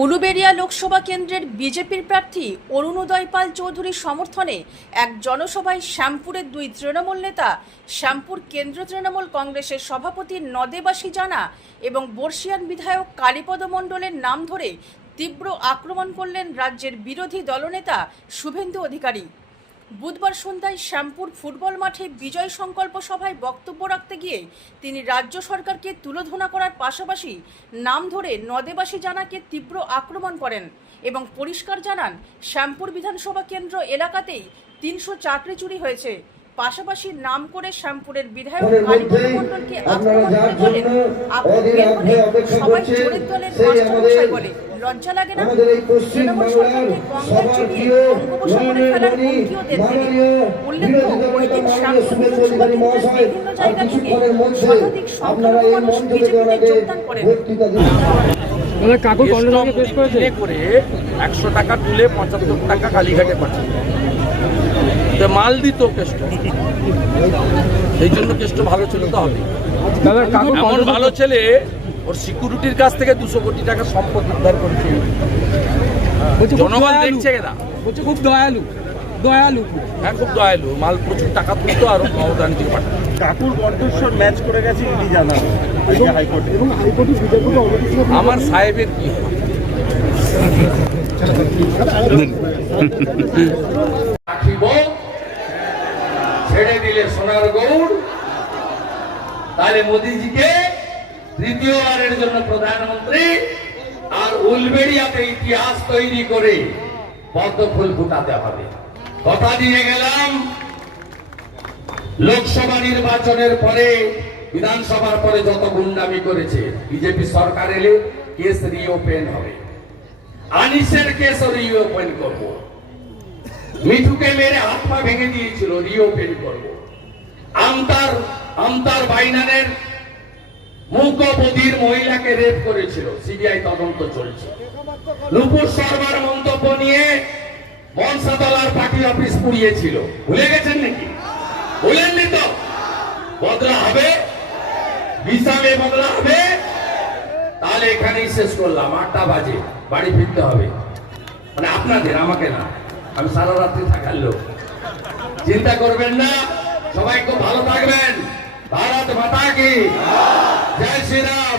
উলুবেড়িয়া লোকসভা কেন্দ্রের বিজেপির প্রার্থী অরুণোদয় পাল চৌধুরীর সমর্থনে এক জনসভায় শ্যামপুরের দুই তৃণমূল নেতা, শ্যামপুর কেন্দ্র তৃণমূল কংগ্রেসের সভাপতি নদেবাসী জানা এবং বর্ষিয়ান বিধায়ক কালীপদ মণ্ডলের নাম ধরে তীব্র আক্রমণ করলেন রাজ্যের বিরোধী দলনেতা শুভেন্দু অধিকারী। বুধবার সন্ধ্যায় শ্যামপুর ফুটবল মাঠে বিজয় সংকল্প সভায় বক্তব্য রাখতে গিয়ে তিনি রাজ্য সরকারকে তুলোধনা করার পাশাপাশি নাম ধরে নদেবাসী জানাকে তীব্র আক্রমণ করেন এবং পরিষ্কার জানান শ্যামপুর বিধানসভা কেন্দ্র এলাকাতেই 300 চাকরি চুরি হয়েছে। পাশাপাশি নাম করে শ্যামপুরের বিধায়ক কালীপদ মণ্ডলকে আক্রমণ করে বলেন, আপনি সবাই চোরের দলের মাস্টারমশাই বলে, লজ্জা লাগে না? তৃণমূল সরকারকে গঙ্গায় চুরিয়ে বঙ্গোপসাগরে ফেলার হুমকিও দেন তিনি। উল্লেখ্য, ওই দিন শ্যামপুর বিধানসভা কেন্দ্রের বিভিন্ন জায়গা থেকে শতাধিক সংখ্যালঘু মানুষ বিজেপিতে যোগদান করেন। কাকু করে 100 টাকা তুলে 75 টাকা কালীঘাটে পাঠায় মাল দিত কেষ্ট, সেই জন্য কেষ্ট ভালো ছিল তো হবে। এমন ভালো ছেলে ওর সিকিউরিটির কাছ থেকে 200 কোটি টাকা সম্পদ উদ্ধার করেছে। জনগণ দেখছে এরা, খুব দয়ালু হ্যাঁ, খুব দয়ালু। মাল প্রচুর টাকা তুলতো আর মমতা দিকে পাঠাতো। কাকুর কণ্ঠস্বর ম্যাচ করে গেছে ইডি জানা হাইকোর্টে এবং হাইকোর্টে আমার সাহেবের কি রাখিব ছেড়ে দিলে সোনার গৌড়, তাহলে মোদিজিকে তৃতীয়বারের জন্য প্রধানমন্ত্রী আর উলবেড়িয়াতে ইতিহাস তৈরি করে পদ্ম ফুল ফুটাতে হবে। কথা দিয়ে গেলাম, লোকসভা নির্বাচনের পরে বিধানসভার পরে যত গুন্ডামি করেছে বিজেপি সরকার এলে কেস রিওপেন হবে। আনিসের কেস রিওপেন করব, মিঠুকে মেরে হাত পা ভেঙে দিয়েছিল, রিওপেন করব। আমতার বাইনানের মুখ্যপতির মহিলাকে রেপ করেছিল, সিবিআই তদন্ত চলছে। নুপুর শর্মার মন্তব্য নিয়ে মনসাতলার পার্টি অফিস পুড়িয়েছিল, ভুলে গেছেন নাকি? ভুলেননি তো? বদলা হবে, হিসাবে বদলা হবে। তাহলে এখানেই শেষ করলাম, 8টা বাজে বাড়ি ফিরতে হবে। মানে আপনাদের, আমাকে না, আমি সারা রাত্রি থাকার লোক। চিন্তা করবেন না, সবাই খুব ভালো থাকবেন। ভারত মাতা কি জয় শ্রীরাম।